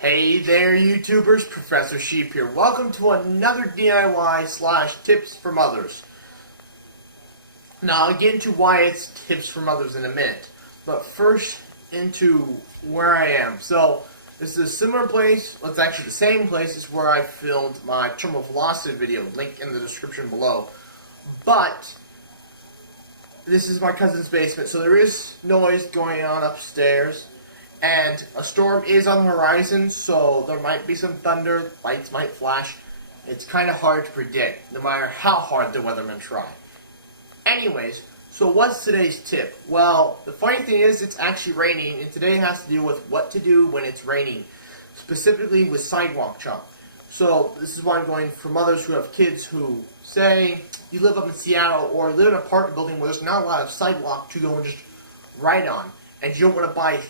Hey there, YouTubers, Professor Sheep here. Welcome to another DIY / tips from others. Now, I'll get into why it's tips from others in a minute. But first, into where I am. So, this is a similar place, well, it's actually the same place as where I filmed my terminal velocity video, link in the description below. But, this is my cousin's basement, so there is noise going on upstairs. And a storm is on the horizon, so there might be some thunder, lights might flash. It's kind of hard to predict, no matter how hard the weathermen try. Anyways, so what's today's tip? Well, the funny thing is, it's actually raining, and today has to do with what to do when it's raining, specifically with sidewalk chalk. So, this is why I'm going from others who have kids who say, you live up in Seattle, or live in an apartment building where there's not a lot of sidewalk to go and just ride on, and you don't want to buy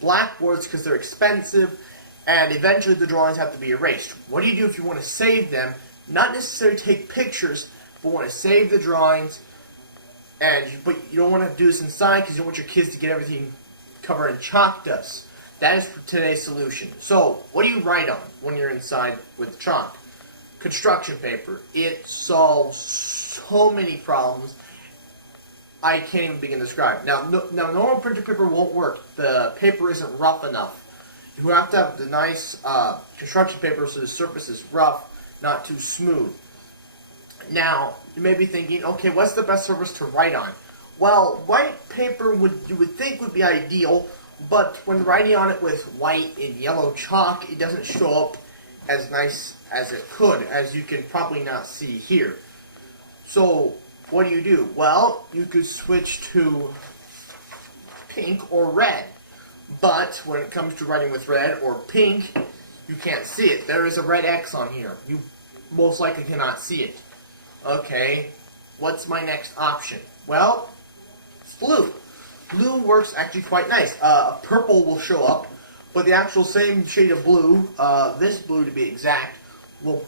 blackboards because they're expensive, and eventually the drawings have to be erased. What do you do if you want to save them? Not necessarily take pictures, but want to save the drawings, but you don't want to do this inside because you don't want your kids to get everything covered in chalk dust. That is today's solution. So, what do you write on when you're inside with chalk? Construction paper. It solves so many problems I can't even begin to describe. Now, normal printer paper won't work. The paper isn't rough enough. You have to have the nice construction paper so the surface is rough, not too smooth. Now, you may be thinking, okay, what's the best surface to write on? Well, white paper you would think would be ideal, but when writing on it with white and yellow chalk, it doesn't show up as nice as it could, as you can probably not see here. So, what do? Well, you could switch to pink or red. But when it comes to writing with red or pink, you can't see it. There is a red X on here. You most likely cannot see it. Okay, what's my next option? Well, it's blue. Blue works actually quite nice. Purple will show up, but the actual same shade of blue, this blue to be exact, will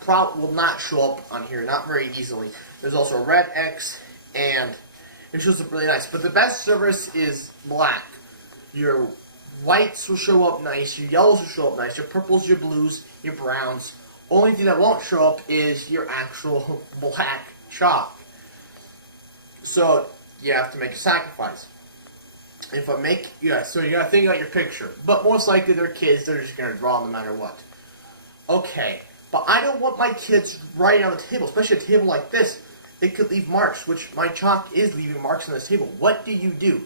not show up on here, not very easily. There's also a red X, and it shows up really nice. But the best surface is black. Your whites will show up nice, your yellows will show up nice, your purples, your blues, your browns. Only thing that won't show up is your actual black chalk. So, you have to make a sacrifice. So you gotta think about your picture. But most likely they're kids, they're just gonna draw no matter what. Okay. But I don't want my kids writing on the table, especially a table like this. It could leave marks, which my chalk is leaving marks on this table. What do?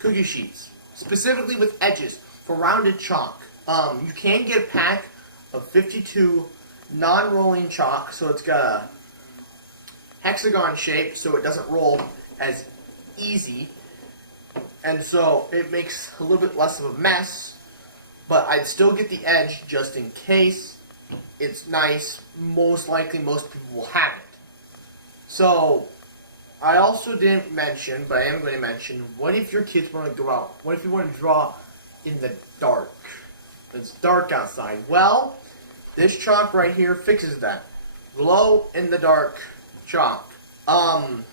Cookie sheets. Specifically with edges for rounded chalk. You can get a pack of 52 non-rolling chalk, so it's got a hexagon shape, so it doesn't roll as easy. And so it makes a little bit less of a mess, but I'd still get the edge just in case. It's nice. Most likely most people will have it. So, I also didn't mention, but I am going to mention, what if your kids want to go out? What if you want to draw in the dark? It's dark outside. Well, this chalk right here fixes that. Glow in the dark chalk. The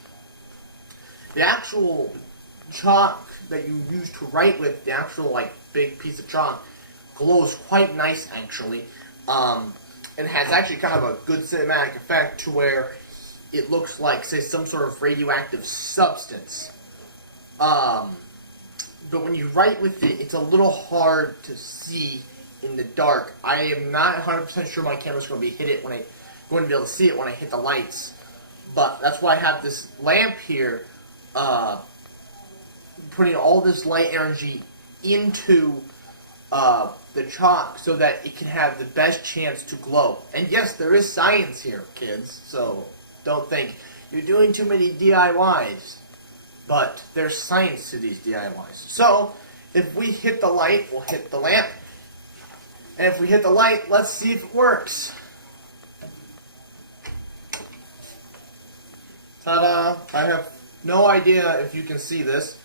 actual chalk that you use to write with, the actual big piece of chalk, glows quite nice actually. And has actually kind of a good cinematic effect to where it looks like, say, some sort of radioactive substance. But when you write with it, it's a little hard to see in the dark. I am not 100% sure my camera's going to be going to be able to see it when I hit the lights. But that's why I have this lamp here, putting all this light energy into the chalk so that it can have the best chance to glow. And yes, there is science here, kids, so don't think you're doing too many DIYs. But there's science to these DIYs. So, if we hit the light, we'll hit the lamp. And if we hit the light, let's see if it works. Ta-da! I have no idea if you can see this.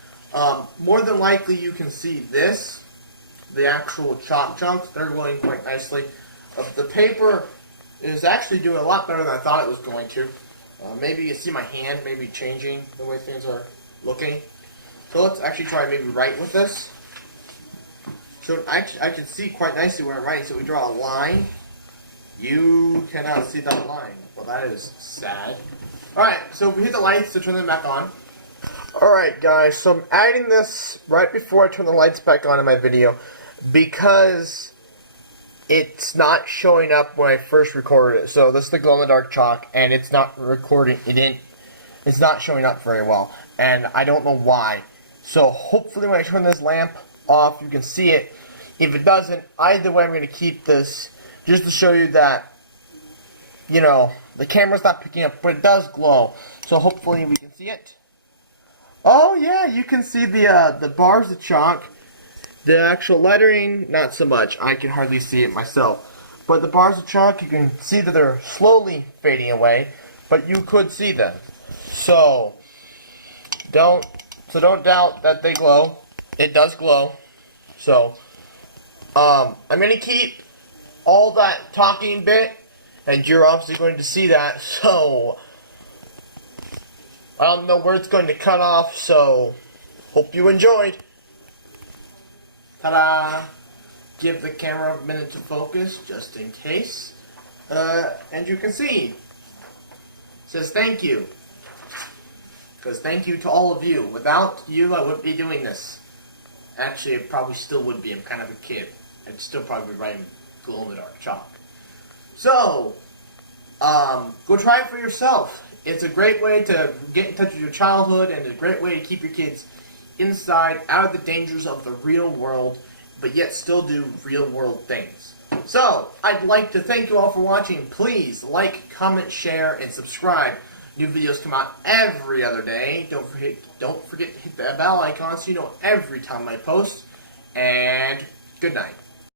More than likely you can see this. The actual chalk chunks, they're glowing quite nicely. The paper is actually doing a lot better than I thought it was going to. Maybe you see my hand maybe changing the way things are looking. So let's actually try maybe write with this. So I can see quite nicely where I'm writing. So we draw a line. You cannot see that line. Well, that is sad. Alright, so we hit the lights to turn them back on. Alright guys, so I'm adding this right before I turn the lights back on in my video because it's not showing up when I first recorded it. So this is the glow-in-the-dark chalk, and it's not recording. It's not showing up very well, and I don't know why. So hopefully when I turn this lamp off, you can see it. If it doesn't, either way, I'm going to keep this just to show you that, you know, the camera's not picking up, but it does glow. So hopefully we can see it. Oh yeah, you can see the bars of chalk. The actual lettering, not so much. I can hardly see it myself. But the bars of chalk, you can see that they're slowly fading away, but you could see them. So don't doubt that they glow. It does glow. So I'm gonna keep all that talking bit, and you're obviously going to see that. So I don't know where it's going to cut off. So hope you enjoyed. Ta-da! Give the camera a minute to focus, just in case. And you can see. It says thank you. Because thank you to all of you. Without you, I wouldn't be doing this. Actually, I probably still would be. I'm kind of a kid. I'd still probably be writing glow-in-the-dark chalk. So, go try it for yourself. It's a great way to get in touch with your childhood, and a great way to keep your kids inside, out of the dangers of the real world, but yet still do real world things. So, I'd like to thank you all for watching. Please like, comment, share, and subscribe. New videos come out every other day. Don't forget to hit that bell icon so you know every time I post. And good night.